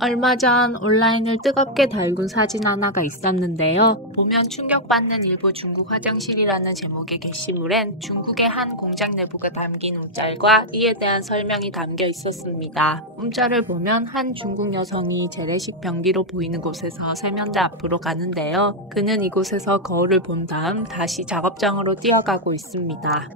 얼마 전 온라인을 뜨겁게 달군 사진 하나가 있었는데요. 보면 충격받는 일부 중국 화장실이라는 제목의 게시물엔 중국의 한 공장 내부가 담긴 움짤과 이에 대한 설명이 담겨 있었습니다. 움짤을 보면 한 중국 여성이 재래식 변기로 보이는 곳에서 세면대 앞으로 가는데요. 그는 이곳에서 거울을 본 다음 다시 작업장으로 뛰어가고 있습니다.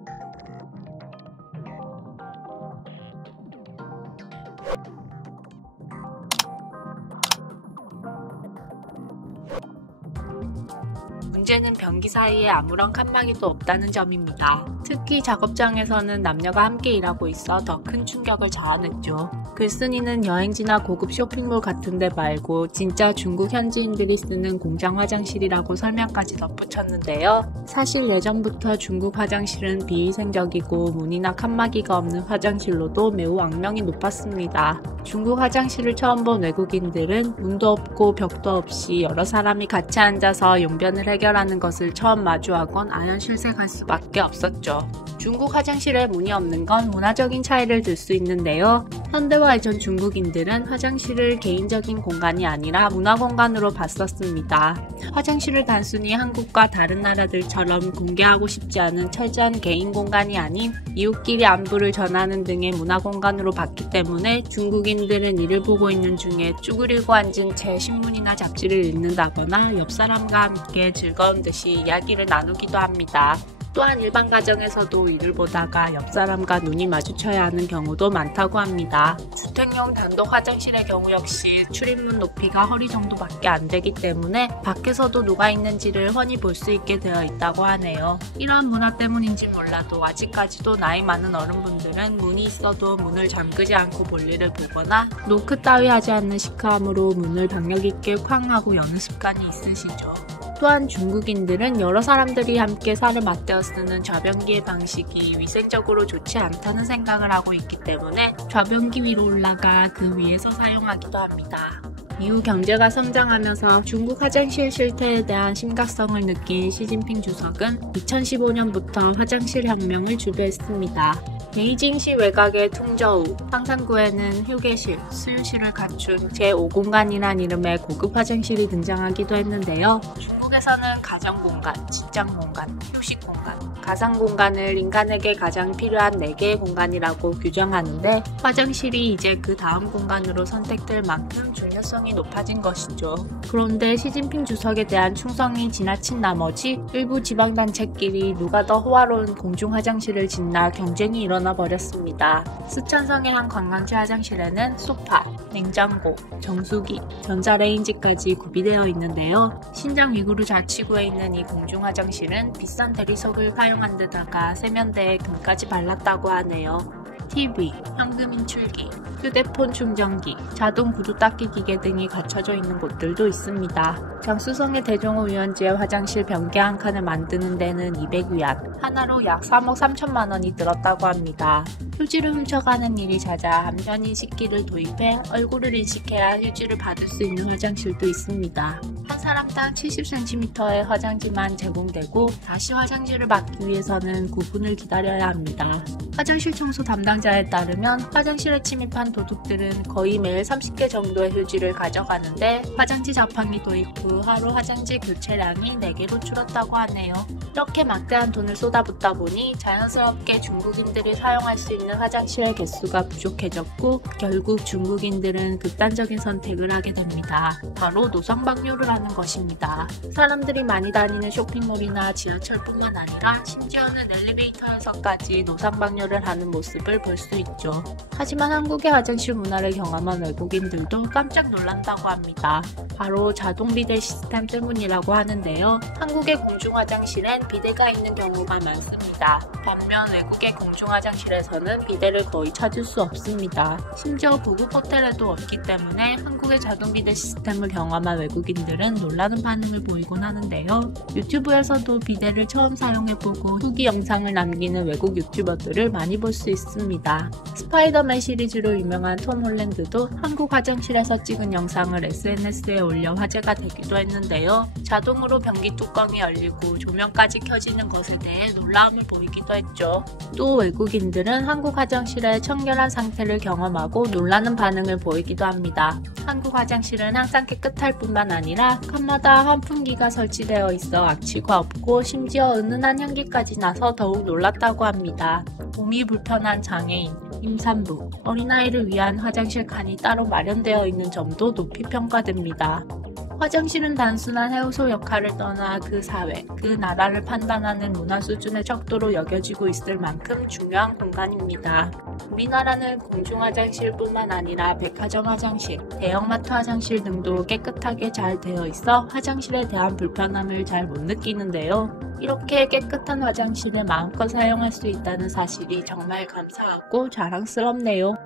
문제는 변기 사이에 아무런 칸막이도 없다는 점입니다. 특히 작업장에서는 남녀가 함께 일하고 있어 더 큰 충격을 자아냈죠. 글쓴이는 여행지나 고급 쇼핑몰 같은 데 말고 진짜 중국 현지인들이 쓰는 공장 화장실이라고 설명까지 덧붙였는데요. 사실 예전부터 중국 화장실은 비위생적이고 문이나 칸막이가 없는 화장실로도 매우 악명이 높았습니다. 중국 화장실을 처음 본 외국인들은 문도 없고 벽도 없이 여러 사람이 같이 앉아서 용변을 해결하는 것을 처음 마주하곤 아연실색할 수밖에 없었죠. 중국 화장실에 문이 없는 건 문화적인 차이를 들 수 있는데요. 현대와 이전 중국인들은 화장실을 개인적인 공간이 아니라 문화공간으로 봤었습니다. 화장실을 단순히 한국과 다른 나라들처럼 공개하고 싶지 않은 철저한 개인 공간이 아닌 이웃끼리 안부를 전하는 등의 문화공간으로 봤기 때문에 중국인들은 이를 보고 있는 중에 쭈그리고 앉은 채 신문이나 잡지를 읽는다거나 옆 사람과 함께 즐거운 듯이 이야기를 나누기도 합니다. 또한 일반 가정에서도 이를 보다가 옆 사람과 눈이 마주쳐야 하는 경우도 많다고 합니다. 주택용 단독 화장실의 경우 역시 출입문 높이가 허리 정도밖에 안 되기 때문에 밖에서도 누가 있는지를 훤히 볼 수 있게 되어 있다고 하네요. 이러한 문화 때문인지 몰라도 아직까지도 나이 많은 어른분들은 문이 있어도 문을 잠그지 않고 볼일을 보거나 노크 따위 하지 않는 시크함으로 문을 박력 있게 쾅 하고 여는 습관이 있으시죠. 또한 중국인들은 여러 사람들이 함께 살을 맞대어 쓰는 좌변기의 방식이 위생적으로 좋지 않다는 생각을 하고 있기 때문에 좌변기 위로 올라가 그 위에서 사용하기도 합니다. 이후 경제가 성장하면서 중국 화장실 실태에 대한 심각성을 느낀 시진핑 주석은 2015년부터 화장실 혁명을 주도했습니다. 베이징시 외곽의 퉁저우, 상산구에는 휴게실, 수유실을 갖춘 제5공간이란 이름의 고급 화장실이 등장하기도 했는데요. 중국에서는 가정공간, 직장공간, 휴식공간, 가상공간을 인간에게 가장 필요한 4개의 공간이라고 규정하는데 화장실이 이제 그 다음 공간으로 선택될 만큼 중요성이 높아진 것이죠. 그런데 시진핑 주석에 대한 충성이 지나친 나머지 일부 지방단체끼리 누가 더 호화로운 공중 화장실을 짓나 경쟁이 일어나 버렸습니다. 수천성의 한 관광지 화장실에는 소파, 냉장고, 정수기, 전자레인지까지 구비되어 있는데요. 신장 위구르 자치구에 있는 이 공중 화장실은 비싼 대리석을 활용한 데다가 세면대에 금까지 발랐다고 하네요. TV, 현금 인출기, 휴대폰 충전기, 자동 구두 닦기 기계 등이 갖춰져 있는 곳들도 있습니다. 장수성의 대종호 유원지의 화장실 변기 한 칸을 만드는 데는 200위안, 하나로 약 3억 3천만 원이 들었다고 합니다. 휴지를 훔쳐가는 일이 잦아 안면 인식기를 도입해 얼굴을 인식해야 휴지를 받을 수 있는 화장실도 있습니다. 한 사람당 70cm의 화장지만 제공되고 다시 화장지를 받기 위해서는 9분을 기다려야 합니다. 화장실 청소 담당자에 따르면 화장실에 침입한 도둑들은 거의 매일 30개 정도의 휴지를 가져가는데 화장지 자판기 도입 후 하루 화장지 교체량이 4개로 줄었다고 하네요. 이렇게 막대한 돈을 쏟아붓다 보니 자연스럽게 중국인들이 사용할 수 있는 화장실의 개수가 부족해졌고 결국 중국인들은 극단적인 선택을 하게 됩니다. 바로 노상방뇨를 하는 것입니다. 사람들이 많이 다니는 쇼핑몰이나 지하철뿐만 아니라 심지어는 엘리베이터에서까지 노상방뇨를 하는 모습을 볼 수 있죠. 하지만 한국의 화장실 문화를 경험한 외국인들도 깜짝 놀란다고 합니다. 바로 자동 비데 시스템 때문이라고 하는데요. 한국의 공중 화장실엔 비데가 있는 경우가 많습니다. 반면 외국의 공중 화장실에서는 비데를 거의 찾을 수 없습니다. 심지어 고급 호텔에도 없기 때문에 한국의 자동 비데 시스템을 경험한 외국인들은 놀라는 반응을 보이곤 하는데요. 유튜브에서도 비데를 처음 사용해보고 후기 영상을 남기는 외국 유튜버들을 많이 볼 수 있습니다. 있습니다. 스파이더맨 시리즈로 유명한 톰 홀랜드도 한국 화장실에서 찍은 영상을 SNS에 올려 화제가 되기도 했는데요. 자동으로 변기 뚜껑이 열리고 조명까지 켜지는 것에 대해 놀라움을 보이기도 했죠. 또 외국인들은 한국 화장실의 청결한 상태를 경험하고 놀라는 반응을 보이기도 합니다. 한국 화장실은 항상 깨끗할 뿐만 아니라 칸마다 환풍기가 설치되어 있어 악취가 없고 심지어 은은한 향기까지 나서 더욱 놀랐다고 합니다. 몸이 불편한 장애인, 임산부, 어린아이를 위한 화장실 칸이 따로 마련되어 있는 점도 높이 평가됩니다. 화장실은 단순한 해우소 역할을 떠나 그 사회, 그 나라를 판단하는 문화 수준의 척도로 여겨지고 있을 만큼 중요한 공간입니다. 우리나라는 공중화장실뿐만 아니라 백화점 화장실, 대형마트 화장실 등도 깨끗하게 잘 되어 있어 화장실에 대한 불편함을 잘 못 느끼는데요. 이렇게 깨끗한 화장실을 마음껏 사용할 수 있다는 사실이 정말 감사하고 자랑스럽네요.